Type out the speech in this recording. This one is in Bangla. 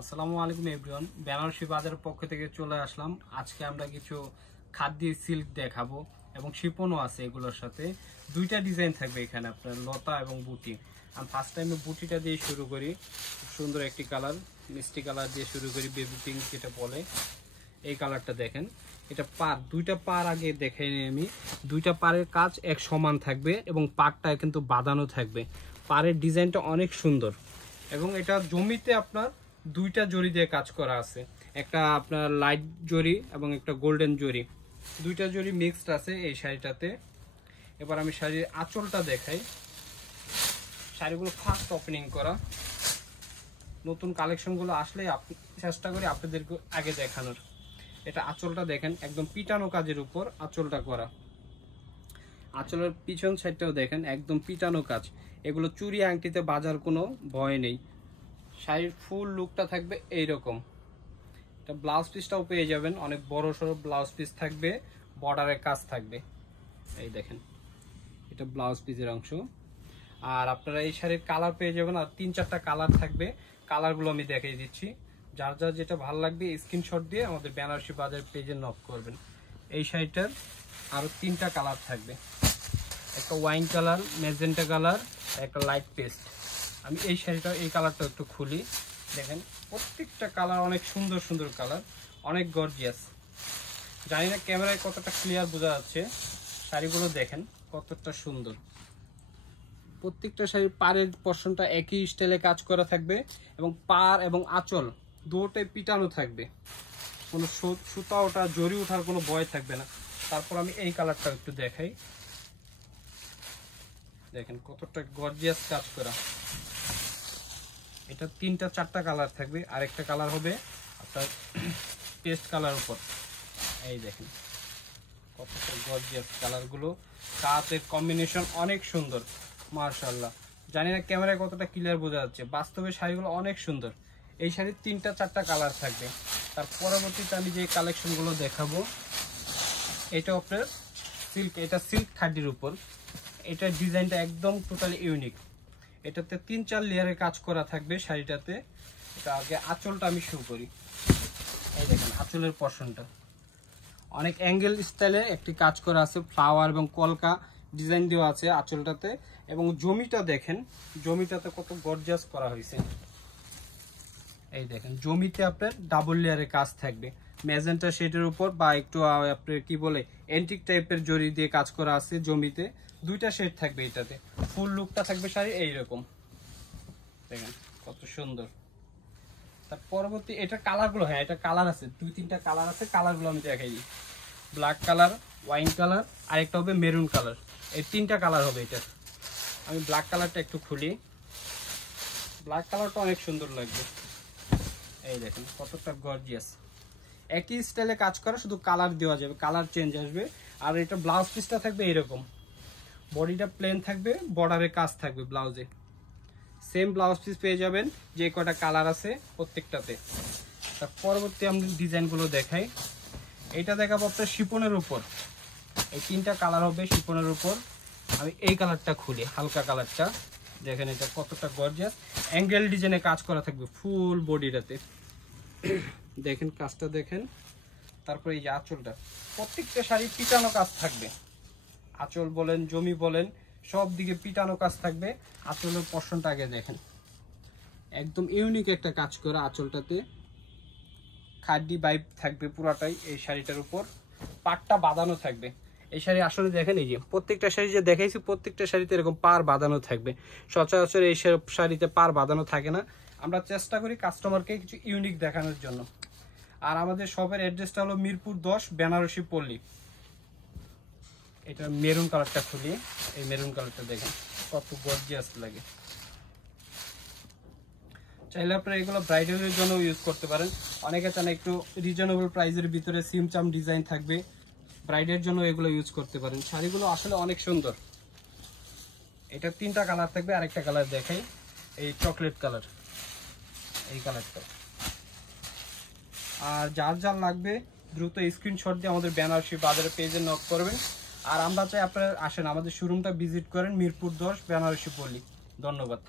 আসসালামু আলাইকুম এভরিওয়ান, বেনারসি বাজারের পক্ষ থেকে চলে আসলাম। আজকে আমরা কিছু খাদি সিল্ক দেখাবো এবং শিপনও আছে। এগুলোর সাথে দুইটা ডিজাইন থাকবে এখানে, আপনার লতা এবং বুটি। আমি ফার্স্ট টাইমে বুটিটা দিয়ে শুরু করি। খুব সুন্দর একটি কালার, মিষ্টি কালার দিয়ে শুরু করি, বেবি পিঙ্ক যেটা বলে। এই কালারটা দেখেন, এটা পার, দুইটা পার আগে দেখাই নিই আমি। দুইটা পারের কাজ এক সমান থাকবে এবং পারটা কিন্তু বাঁধানো থাকবে। পারের ডিজাইনটা অনেক সুন্দর এবং এটা জমিতে আপনার দুইটা জরি দিয়ে কাজ করা আছে, একটা আপনার লাইট জরি এবং একটা গোল্ডেন জরি, দুইটা জরি মিক্সড আছে এই শাড়িটাতে। এবার আমি শাড়ির আঁচলটা দেখাই। শাড়িগুলো ফার্স্ট ওপেনিং করা, নতুন কালেকশনগুলো আসলে চেষ্টা করি আপনাদেরকে আগে দেখানোর। এটা আঁচলটা দেখেন, একদম পিটানো কাজের উপর আঁচলটা করা। আঁচলের পিছন সাইডটাও দেখেন, একদম পিটানো কাজ। এগুলো চুড়ি আংটিতে বাজার কোনো ভয় নেই। শাড়ির ফুল লুকটা থাকবে এইরকম। এটা ব্লাউজ পিসটাও পেয়ে যাবেন, অনেক বড় সড়ো ব্লাউজ পিস থাকবে, বর্ডারের কাজ থাকবে। এই দেখেন, এটা ব্লাউজ পিসের অংশ। আর আপনারা এই শাড়ির কালার পেয়ে যাবেন, আর 3-4টা কালার থাকবে। কালারগুলো আমি দেখিয়ে দিচ্ছি। যার যার যেটা ভালো লাগবে স্ক্রিনশট দিয়ে আমাদের বেনারসি বাজার পেজে নক করবেন। এই শাড়িটার আরও 3টা কালার থাকবে, একটা ওয়াইন কালার, ম্যাজেন্টা কালার, একটা লাইট পেস্ট। আমি এই শাড়িটা, এই কালারটা একটু খুলি, দেখেন প্রত্যেকটা কালার অনেক সুন্দর সুন্দর কালার, অনেক গর্জিয়াস। জানি না ক্যামেরায় কতটা ক্লিয়ার বোঝা যাচ্ছে। শাড়িগুলো দেখেন কতটা সুন্দর। প্রত্যেকটা শাড়ির পাড়ের পোরশনটা একই স্টাইলে কাজ করা থাকবে এবং পাড় এবং আঁচল দুটোই পিটানো থাকবে। কোনো সুতা ওঠা, জরি ওঠার কোনো ভয় থাকবে না। তারপর আমি এই কালারটা একটু দেখাই, দেখেন কতটা গর্জিয়াস কাজ করা। এটা 3-4টা কালার থাকবে, আরেকটা কালার হবে আপনার পেস্ট কালার উপর। এই দেখেন কতটা গর্জিয়াস কালারগুলো, কাজের কম্বিনেশন অনেক সুন্দর মাশাআল্লাহ। জানি না ক্যামেরায় কতটা ক্লিয়ার বোঝা যাচ্ছে, বাস্তবে শাড়িগুলো অনেক সুন্দর। এই শাড়ির 3-4টা কালার থাকবে। তার পরবর্তীতে আমি যে কালেকশনগুলো দেখাবো, এটা আপনার সিল্ক, এটা সিল্ক খাদির উপর। এটার ডিজাইনটা একদম টোটালি ইউনিক। এটাতে 3-4 লেয়ারের কাজ করা থাকবে শাড়িটাতে। এটা আগে আঁচলটা আমি শুরু করি। এই দেখেন আঁচলের পোরশনটা অনেক অ্যাঙ্গেল স্টাইলে একটি কাজ করা আছে, ফ্লাওয়ার এবং কলকা ডিজাইন দেওয়া আছে আঁচলটাতে। এবং জমিটা দেখেন, জমিটাতে কত গর্জিয়াস করা হয়েছে। এই দেখেন জমিতে আপনার ডাবল লেয়ারের কাজ থাকবে, ম্যাজেন্টা শেডের উপর বা একটু আপনার কি বলে এন্টিক টাইপের জরি দিয়ে কাজ করা আছে। জমিতে 2টা শেড থাকবে, এটাতে ফুল লুকটা থাকবে শাড়ি এইরকম। দেখেন কত সুন্দর। তার পরবর্তী এটা কালারগুলো, হ্যাঁ এটা কালার আছে, 2-3টা কালার আছে। কালারগুলো আমি দেখাই দিই। ব্ল্যাক কালার, ওয়াইন কালার, আরেকটা হবে মেরুন কালার। এই 3টা কালার হবে এটা। আমি ব্ল্যাক কালারটা একটু খুলি। ব্ল্যাক কালারটা অনেক সুন্দর লাগবে। এই দেখেন কতটা গর্জিয়াস। একই স্টাইলে কাজ করা, শুধু কালার দেওয়া যাবে, কালার চেঞ্জ আসবে। আর এটা ব্লাউজ পিসটা থাকবে এরকম, বডিটা প্লেন থাকবে, বর্ডারের কাজ থাকবে ব্লাউজে। সেম ব্লাউজ পিস পেয়ে যাবেন, যে কটা কালার আছে প্রত্যেকটাতে। তার পরবর্তী আমি ডিজাইনগুলো দেখাই। এটা দেখাবো আপনার শিপনের উপর। এই 3টা কালার হবে শিপনের উপর। আমি এই কালারটা খুলি, হালকা কালারটা দেখেন, এটা কতটা গর্জিয়াস। অ্যাঙ্গেল ডিজাইনে কাজ করা থাকবে ফুল বডিটাতে। দেখেন কাজটা দেখেন। তারপরে এই যে আঁচলটা, প্রত্যেকটা শাড়ি পিটানো কাজ থাকবে। আঁচল বলেন, জমি বলেন, সব দিকে পিটানো কাজ থাকবে। আঁচলের পোরশনটা আগে দেখেন, একদম ইউনিক একটা কাজ করা আঁচলটাতে। খাদি ভাইব থাকবে পুরাটাই এই শাড়িটার উপর। পাড়টা বাঁধানো থাকবে। এই শাড়ি আসলে দেখেন, এই যে প্রত্যেকটা শাড়ি যে দেখাইছি প্রত্যেকটা শাড়িতে এরকম পাড় বাঁধানো থাকবে। সচরাচর এই শাড়িতে পাড় বাঁধানো থাকে না। আমরা চেষ্টা করি কাস্টমারকে কিছু ইউনিক দেখানোর জন্য। আর আমাদের শপের অ্যাড্রেসটা হলো মিরপুর 10, বেনারসি পল্লী। এটা মেরুন কালারটা খুলি। এই মেরুন কালারটা দেখেন কত গর্জিয়াস লাগে। চাইলে আপনারা এগুলো ব্রাইডালের জন্য ইউজ করতে পারেন। অনেকে চান একটু রিজনেবল প্রাইসের ভিতরে সিমচাম ডিজাইন থাকবে, ব্রাইডের জন্য এগুলো ইউজ করতে পারেন। শাড়িগুলো আসলে অনেক সুন্দর। এটা 3টা কালার থাকবে, আরেকটা কালার দেখাই, এই চকলেট কালার, এই কালারটা। আর যার যার লাগবে দ্রুত স্ক্রিনশট দিয়ে আমাদের বেনারসি বাজারের পেজে নক করবেন। আর আমরা চাই আপনারা আসেন, আমাদের শোরুমটা ভিজিট করেন, মিরপুর 10, বেনারসি পল্লী। ধন্যবাদ।